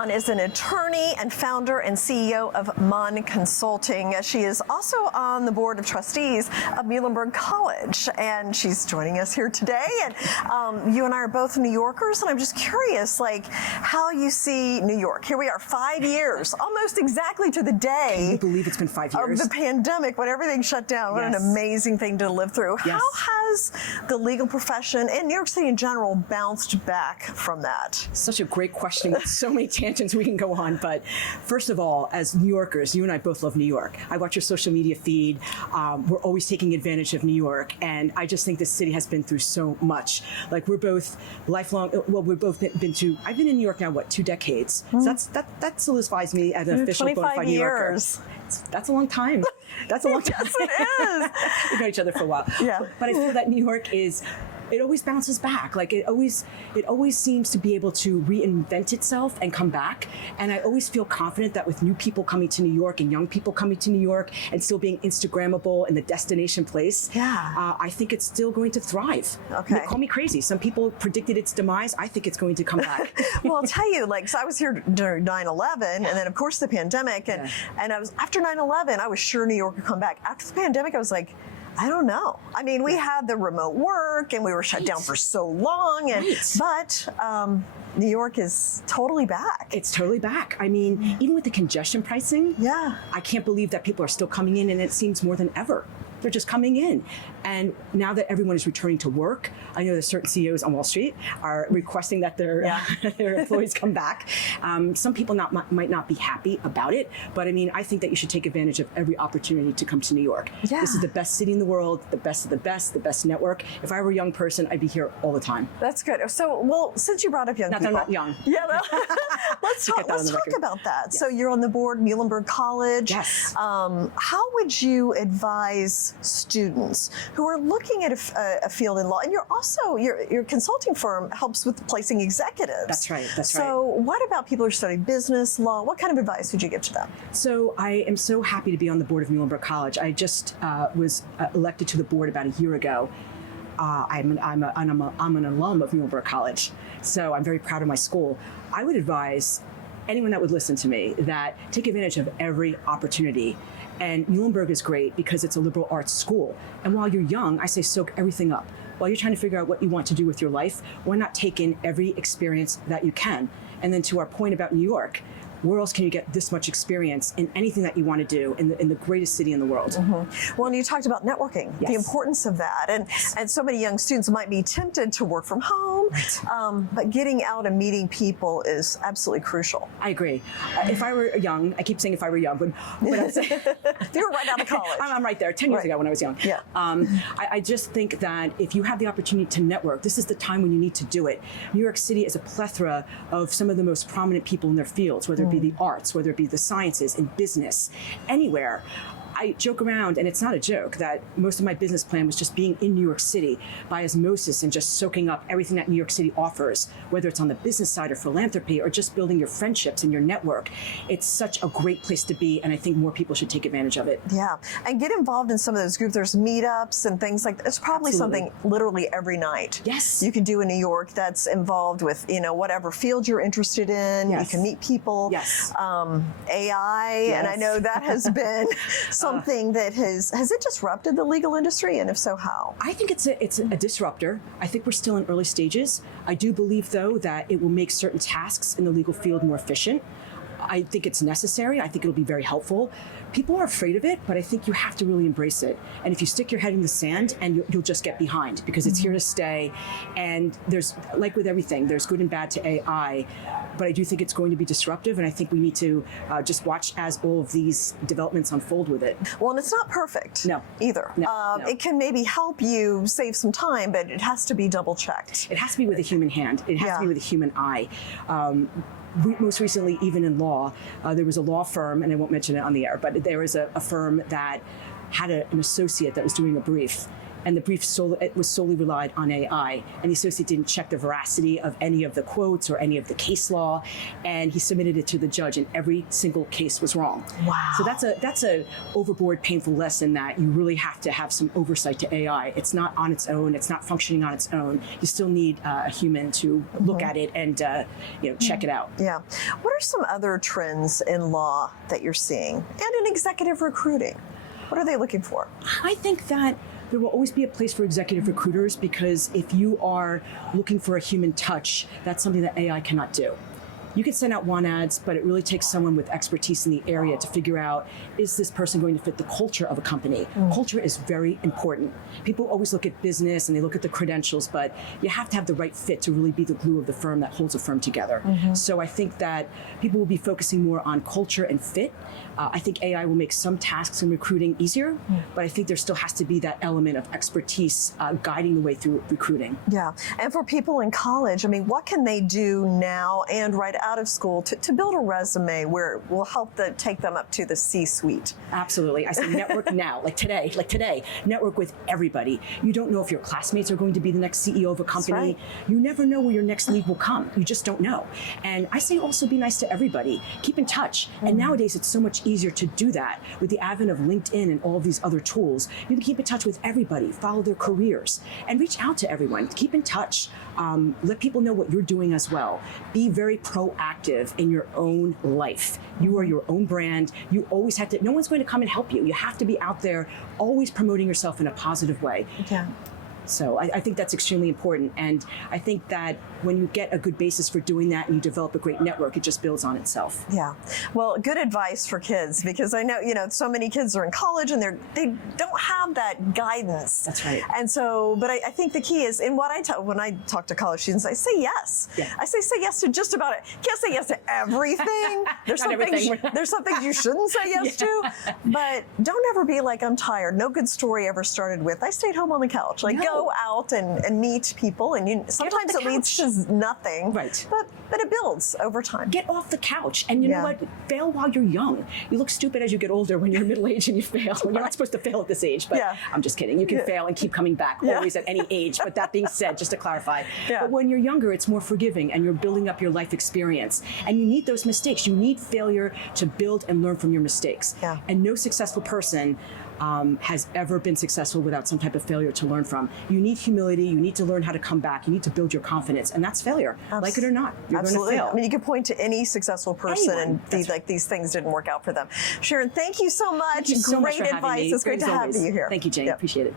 Mahn is an attorney and founder and CEO of Mahn Consulting. She is also on the board of trustees of Muhlenberg College, and she's joining us here today. And you and I are both New Yorkers, and I'm just curious, like, how you see New York. Here we are, 5 years, almost exactly to the day. Can you believe it's been 5 years? Of the pandemic, when everything shut down. What an amazing thing to live through. Yes. How has the legal profession and New York City in general bounced back from that? Such a great question with so many tangents we can go on. But first of all, as New Yorkers, you and I both love New York. I watch your social media feed. We're always taking advantage of New York. And I just think this city has been through so much. Like, we're both lifelong, well, we've both been to, I've been in New York now, what, 2 decades? So that solidifies me as an official bona fide New Yorker. That's a long time. That's a long time. Yes, it is. We've known each other for a while. Yeah. But I feel that New York is, it always bounces back. Like, it always seems to be able to reinvent itself and come back. And I always feel confident that with new people coming to New York and young people coming to New York and still being Instagrammable and the destination place, I think it's still going to thrive. Okay. Call me crazy. Some people predicted its demise. I think it's going to come back. Well, I'll tell you, like, so I was here during 9/11, and then of course the pandemic, and I was, after 9/11, I was sure New York would come back. After the pandemic, I was like, I don't know. I mean, we had the remote work and we were shut down for so long, and but New York is totally back. It's totally back. I mean, even with the congestion pricing, I can't believe that people are still coming in, and it seems more than ever. They're just coming in. And now that everyone is returning to work, I know that certain CEOs on Wall Street are requesting that their employees come back. Some people might not be happy about it, but I mean, I think that you should take advantage of every opportunity to come to New York. This is the best city in the world, the best of the best network. If I were a young person, I'd be here all the time. That's good. So, well, since you brought up young people. Not that I'm not young. Yeah, well, let's talk about that. Yes. So you're on the board, Muhlenberg College. Yes. How would you advise students who are looking at a field in law, and you're also, your consulting firm helps with placing executives. That's right, that's right. So what about people who are studying business, law? What kind of advice would you give to them? So I am so happy to be on the board of Muhlenberg College. I just was elected to the board about a year ago. I'm an alum of Muhlenberg College, so I'm very proud of my school. I would advise anyone that would listen to me that take advantage of every opportunity. And Muhlenberg is great because it's a liberal arts school. And while you're young, I say soak everything up. While you're trying to figure out what you want to do with your life, why not take in every experience that you can? And then to our point about New York, where else can you get this much experience in anything that you want to do in the greatest city in the world? Well, and you talked about networking, the importance of that. And so many young students might be tempted to work from home, but getting out and meeting people is absolutely crucial. I agree. If I were young, I keep saying if I were young, but I'd say, you were right out of college. I'm right there, 10 years ago when I was young. Yeah. I just think that if you have the opportunity to network, this is the time when you need to do it. New York City is a plethora of some of the most prominent people in their fields, whether it be the arts, whether it be the sciences, in business, anywhere. I joke around, and it's not a joke, that most of my business plan was just being in New York City by osmosis and just soaking up everything that New York City offers, whether it's on the business side or philanthropy or just building your friendships and your network. It's such a great place to be, and I think more people should take advantage of it. Yeah, and get involved in some of those groups. There's meetups and things like that. It's probably something literally every night. Yes. You can do in New York that's involved with, you know, whatever field you're interested in. You can meet people. Yes. AI, and I know that has been something that has it disrupted the legal industry, and if so, how? I think it's a disruptor. I think we're still in early stages. I do believe, though, that it will make certain tasks in the legal field more efficient. I think it's necessary. I think it'll be very helpful. People are afraid of it, but I think you have to really embrace it. And if you stick your head in the sand, and you'll just get behind, because it's here to stay. And there's, like with everything, there's good and bad to AI, but I do think it's going to be disruptive, and I think we need to just watch as all of these developments unfold with it. Well, and it's not perfect either. No. It can maybe help you save some time, but it has to be double checked. It has to be with a human hand. It has to be with a human eye. Most recently, even in law, there was a law firm, and I won't mention it on the air, but there was a firm that had an associate that was doing a brief, and the brief it was solely relied on AI. And the associate didn't check the veracity of any of the quotes or any of the case law, and he submitted it to the judge, and every single case was wrong. Wow. So that's a overboard, painful lesson that you really have to have some oversight to AI. It's not on its own. It's not functioning on its own. You still need a human to look at it and check it out. Yeah. What are some other trends in law that you're seeing, and in executive recruiting? What are they looking for? I think that there will always be a place for executive recruiters, because if you are looking for a human touch, that's something that AI cannot do. You can send out want ads, but it really takes someone with expertise in the area to figure out, is this person going to fit the culture of a company? Culture is very important. People always look at business and they look at the credentials, but you have to have the right fit to really be the glue of the firm that holds a firm together. So I think that people will be focusing more on culture and fit. I think AI will make some tasks in recruiting easier, but I think there still has to be that element of expertise guiding the way through recruiting. Yeah. And for people in college, I mean, what can they do now and right out of school to build a resume where it will help take them up to the C-suite? Absolutely. I say network now, like today, network with everybody. You don't know if your classmates are going to be the next CEO of a company. Right. You never know where your next lead will come. You just don't know. And I say also be nice to everybody. Keep in touch. And nowadays it's so much easier to do that with the advent of LinkedIn and all of these other tools. You can keep in touch with everybody, follow their careers, and reach out to everyone. Keep in touch. Let people know what you're doing as well. Be very proactive in your own life. You are your own brand. You always have to, no one's going to come and help you. You have to be out there always promoting yourself in a positive way. Yeah. So I think that's extremely important. And I think that when you get a good basis for doing that and you develop a great network, it just builds on itself. Yeah. Well, good advice for kids, because I know, so many kids are in college and they don't have that guidance. That's right. And so, but I think the key is in what when I talk to college students, I say yes. Yeah. I say yes to just about it. Can't say yes to everything. There's some things you shouldn't say yes to, but don't ever be like, I'm tired. No good story ever started with, I stayed home on the couch. Like, go out and meet people, and sometimes it leads to nothing, right? But it builds over time. Get off the couch, and you know what? Fail while you're young. You look stupid as you get older when you're middle aged and you fail. You're not supposed to fail at this age, but I'm just kidding. You can fail and keep coming back always at any age. But that being said, just to clarify, but when you're younger, it's more forgiving, and you're building up your life experience, and you need those mistakes. You need failure to build and learn from your mistakes. And no successful person has ever been successful without some type of failure to learn from. You need humility. You need to learn how to come back. You need to build your confidence, and that's failure. Like it or not, you're going to fail. I mean, you could point to any successful person and these things didn't work out for them. Sharon, thank you so much. Thank you so much for Great advice. having me. It's great to have you here. Thank you, Jane. Appreciate it.